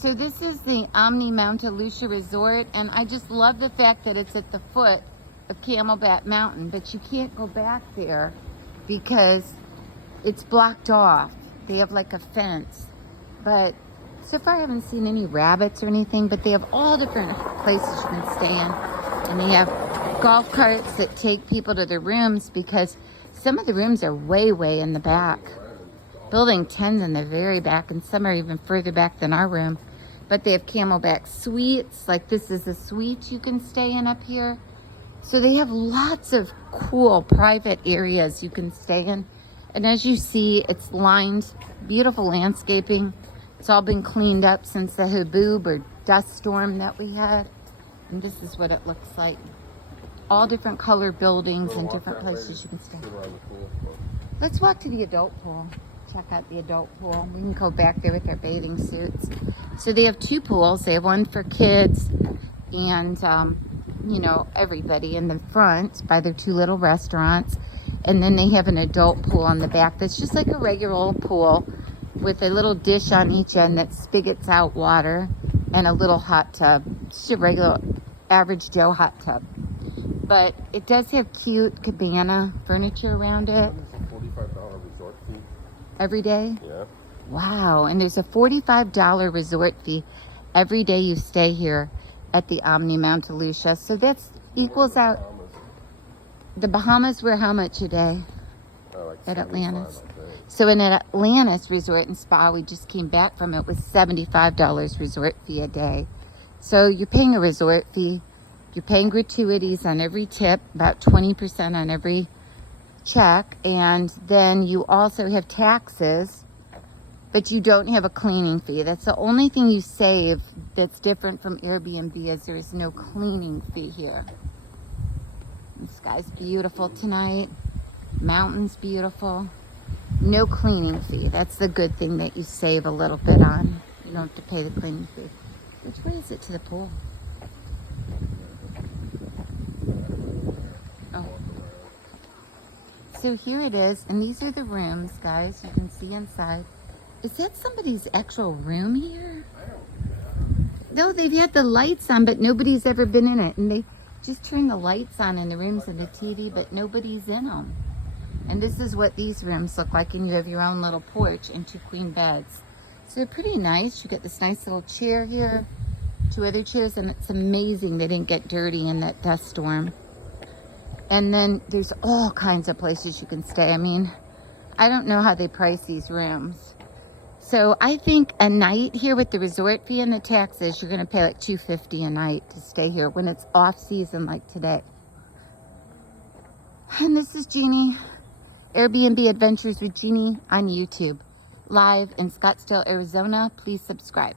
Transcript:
So this is the Omni Montelucia Resort, and I just love the fact that it's at the foot of Camelback Mountain, but you can't go back there because it's blocked off. They have like a fence, but so far I haven't seen any rabbits or anything, but they have all different places you can stay in, and they have golf carts that take people to their rooms because some of the rooms are way in the back. Building 10's in the very back, and some are even further back than our room. But they have Camelback suites, like this is a suite you can stay in up here. So they have lots of cool private areas you can stay in. And as you see, it's lined, beautiful landscaping. It's all been cleaned up since the haboob or dust storm that we had. And this is what it looks like. All different color buildings and different places you can stay. Let's walk to the adult pool. Check out the adult pool. We can go back there with our bathing suits. So they have two pools. They have one for kids and, you know, everybody in the front by their two little restaurants. And then they have an adult pool on the back that's just like a regular old pool with a little dish on each end that spigots out water and a little hot tub. Just a regular average Joe hot tub. But it does have cute cabana furniture around it. $45 resort fee. Every day? Yeah. Wow. And there's a $45 resort fee every day you stay here at the Omni Montelucia. So that's equals out. The Bahamas were how much a day? Like at Atlantis. So in Atlantis Resort and Spa, we just came back from it with $75 resort fee a day. So you're paying a resort fee. You're paying gratuities on every tip, about 20% on every check, and then you also have taxes, but you don't have a cleaning fee. That's the only thing you save that's different from Airbnb, is there is no cleaning fee here. The sky's beautiful tonight. Mountain's beautiful. No cleaning fee. That's the good thing that you save a little bit on. You don't have to pay the cleaning fee. Which way is it to the pool? So here it is, and these are the rooms, guys. You can see inside. Is that somebody's actual room here? No, they've had the lights on, but nobody's ever been in it. And they just turn the lights on in the rooms and the TV, but nobody's in them. And this is what these rooms look like, and you have your own little porch and two queen beds. So they're pretty nice. You get this nice little chair here, two other chairs, and it's amazing they didn't get dirty in that dust storm. And then there's all kinds of places you can stay. I mean, I don't know how they price these rooms. So I think a night here with the resort fee and the taxes, you're going to pay like $250 a night to stay here when it's off season like today. And this is Jeannie, Airbnb Adventures with Jeannie on YouTube, live in Scottsdale, Arizona. Please subscribe.